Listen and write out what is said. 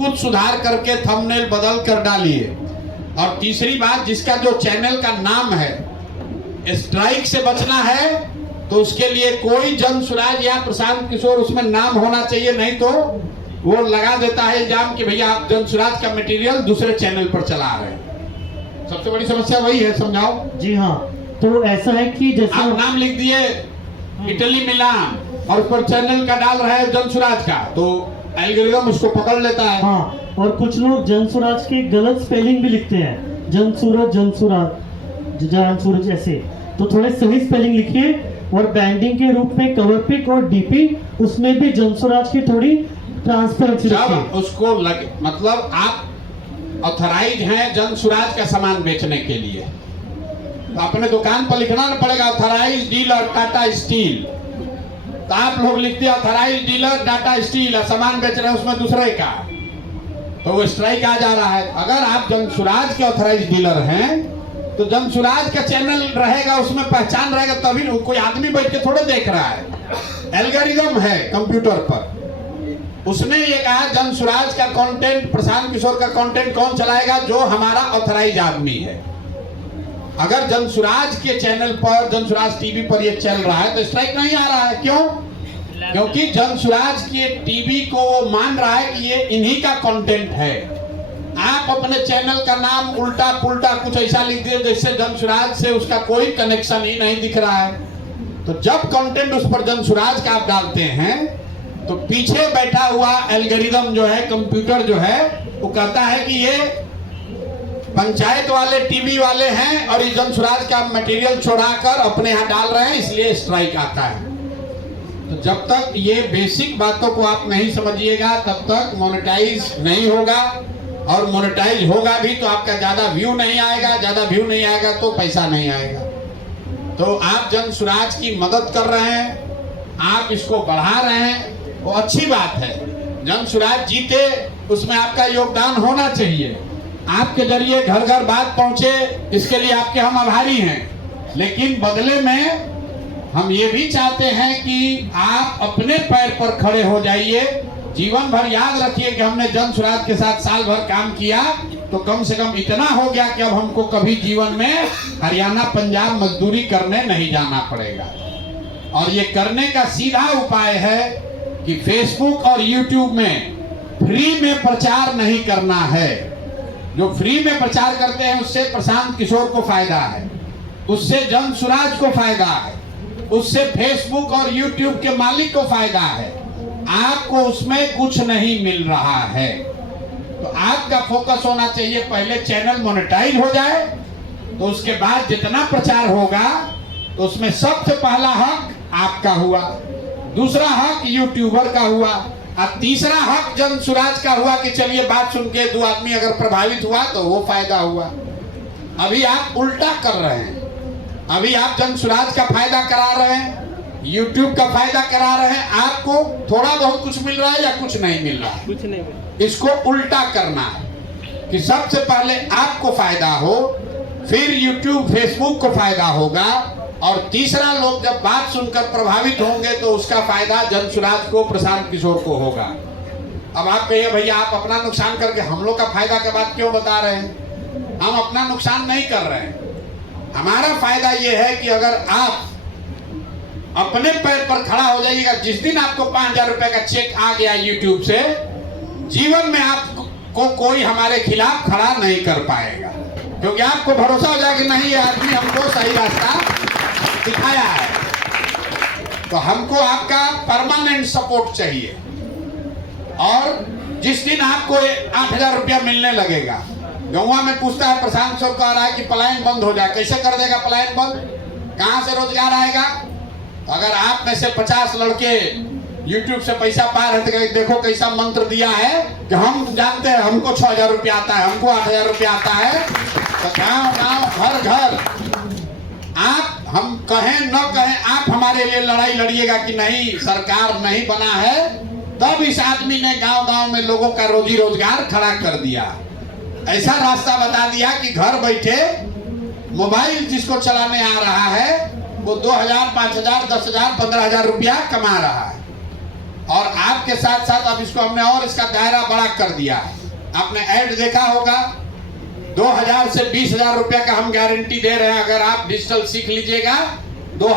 कुछ सुधार करके थंबनेल बदल कर डालिए। और तीसरी बात, जिसका जो चैनल का नाम है स्ट्राइक से बचना है तो उसके लिए कोई जन सुराज या प्रशांत किशोर उसमें नाम होना चाहिए, नहीं तो वो लगा देता है इल्जाम कि भैया आप जन सुराज का मटेरियल दूसरे चैनल पर चला रहे हैं। सबसे बड़ी समस्या वही है, समझाओ। जी हाँ, तो ऐसा है कि जैसे आप नाम लिख दिए इटली मिलान और उस पर चैनल का डाल रहे हैं जन सुराज का, तो एल्गोरिथम उसको पकड़ लेता है। हाँ, और कुछ लोग जन सुराज के गलत स्पेलिंग भी लिखते हैं, जन सुराज, जन सूरज ऐसे। तो थोड़े सही स्पेलिंग लिखिए और बैंडिंग के रूप में कवर पिक और डीपी उसमें भी जन सुराज की थोड़ी ट्रांसपेरेंसी रखिए। जब उसको लगे, मतलब आप ऑथराइज हैं जन सुराज का सामान बेचने के लिए, तो अपने दुकान पर लिखना ना पड़ेगा ऑथराइज डीलर टाटा स्टील। तो आप लोग लिखते हैं ऑथराइज डीलर टाटा स्टील और सामान बेच रहे हैं उसमें दूसरे का, तो वो स्ट्राइक आ जा रहा है। अगर आप जन सुराज के ऑथराइज डीलर हैं तो जन सुराज का चैनल रहेगा, उसमें पहचान रहेगा, तभी कोई आदमी बैठ के थोड़े देख रहा है। एल्गोरिथम है कंप्यूटर पर, उसने ये कहा जन सुराज का कंटेंट, प्रशांत किशोर का कंटेंट कौन चलाएगा, जो हमारा ऑथराइज आदमी है। अगर जन सुराज के चैनल पर, जन सुराज टीवी पर ये चल रहा है तो स्ट्राइक नहीं आ रहा है। क्यों? क्योंकि जन सुराज के टीवी को वो मान रहा है कि ये इन्हीं का कंटेंट है। आप अपने चैनल का नाम उल्टा पुल्टा कुछ ऐसा लिख दिए जैसे जन सुराज से उसका कोई कनेक्शन ही नहीं दिख रहा है। तो जब कंटेंट उस पर जन सुराज का आप डालते हैं तो पीछे बैठा हुआ एल्गोरिथम जो है, कंप्यूटर जो है, वो कहता है कि ये पंचायत वाले टीवी वाले हैं और ये जन सुराज का मटेरियल छोड़ाकर अपने यहाँ डाल रहे हैं, इसलिए स्ट्राइक आता है। तो जब तक ये बेसिक बातों को आप नहीं समझिएगा तब तक मोनेटाइज नहीं होगा, और मोनेटाइज होगा भी तो आपका ज्यादा व्यू नहीं आएगा, ज्यादा व्यू नहीं आएगा तो पैसा नहीं आएगा। तो आप जन सुराज की मदद कर रहे हैं, आप इसको बढ़ा रहे हैं, वो अच्छी बात है। जन सुराज जीते उसमें आपका योगदान होना चाहिए, आपके जरिए घर घर बात पहुंचे, इसके लिए आपके हम आभारी हैं। लेकिन बदले में हम ये भी चाहते हैं कि आप अपने पैर पर खड़े हो जाइए। जीवन भर याद रखिए कि हमने जन सुराज के साथ साल भर काम किया तो कम से कम इतना हो गया कि अब हमको कभी जीवन में हरियाणा पंजाब मजदूरी करने नहीं जाना पड़ेगा। और ये करने का सीधा उपाय है कि फेसबुक और यूट्यूब में फ्री में प्रचार नहीं करना है। जो फ्री में प्रचार करते हैं उससे प्रशांत किशोर को फायदा है, उससे जन सुराज को फायदा है, उससे फेसबुक और यूट्यूब के मालिक को फायदा है, आपको उसमें कुछ नहीं मिल रहा है। तो आपका फोकस होना चाहिए, पहले चैनल मोनेटाइज हो जाए तो उसके बाद जितना प्रचार होगा तो उसमें सबसे पहला हक आपका हुआ, दूसरा हक यूट्यूबर का हुआ, और तीसरा हक जन सुराज का हुआ कि चलिए बात सुन के 2 आदमी अगर प्रभावित हुआ तो वो फायदा हुआ। अभी आप उल्टा कर रहे हैं, अभी आप जन सुराज का फायदा करा रहे हैं, YouTube का फायदा करा रहे हैं, आपको थोड़ा बहुत कुछ मिल रहा है या कुछ नहीं मिल रहा है, कुछ नहीं मिल। इसको उल्टा करना है कि सबसे पहले आपको फायदा हो, फिर YouTube फेसबुक को फायदा होगा, और तीसरा लोग जब बात सुनकर प्रभावित होंगे तो उसका फायदा जन सुराज को, प्रशांत किशोर को होगा। अब आप कहिए भैया आप अपना नुकसान करके हम लोग का फायदा के बात क्यों बता रहे हैं? हम अपना नुकसान नहीं कर रहे हैं, हमारा फायदा यह है कि अगर आप अपने पैर पर खड़ा हो जाइएगा, जिस दिन आपको 5,000 रुपए का चेक आ गया YouTube से, जीवन में आपको कोई हमारे खिलाफ खड़ा नहीं कर पाएगा, क्योंकि आपको भरोसा हो जाएगा कि नहीं ये आदमी हमको सही रास्ता दिखाया है। तो हमको आपका परमानेंट सपोर्ट चाहिए। और जिस दिन आपको 8,000 रुपया मिलने लगेगा, गौवा में पूछता है प्रशांत किशोर कह रहा है कि पलायन बंद हो जाए, कैसे कर देगा पलायन बंद? कहां से रोजगार आएगा? अगर आप में से 50 लड़के YouTube से पैसा पा रहे थे, देखो कैसा मंत्र दिया है कि हम जानते हैं, हमको 6,000 रुपया आता है, हमको 8,000 रुपया आता है। तो गाँव गाँव घर घर आप, हम कहें न कहें, आप हमारे लिए लड़ाई लड़िएगा कि नहीं सरकार नहीं बना है, तब इस आदमी ने गांव गांव में लोगों का रोजी रोजगार खड़ा कर दिया। ऐसा रास्ता बता दिया कि घर बैठे मोबाइल जिसको चलाने आ रहा है वो 2,000, 5,000, 10,000, 15,000 रुपया कमा रहा है। और आपके साथ साथ अब इसको हमने और इसका दायरा बड़ा कर दिया है। आपने ऐड देखा होगा, 2000 से 20,000 रुपया का हम गारंटी दे रहे हैं। अगर आप डिजिटल सीख लीजिएगा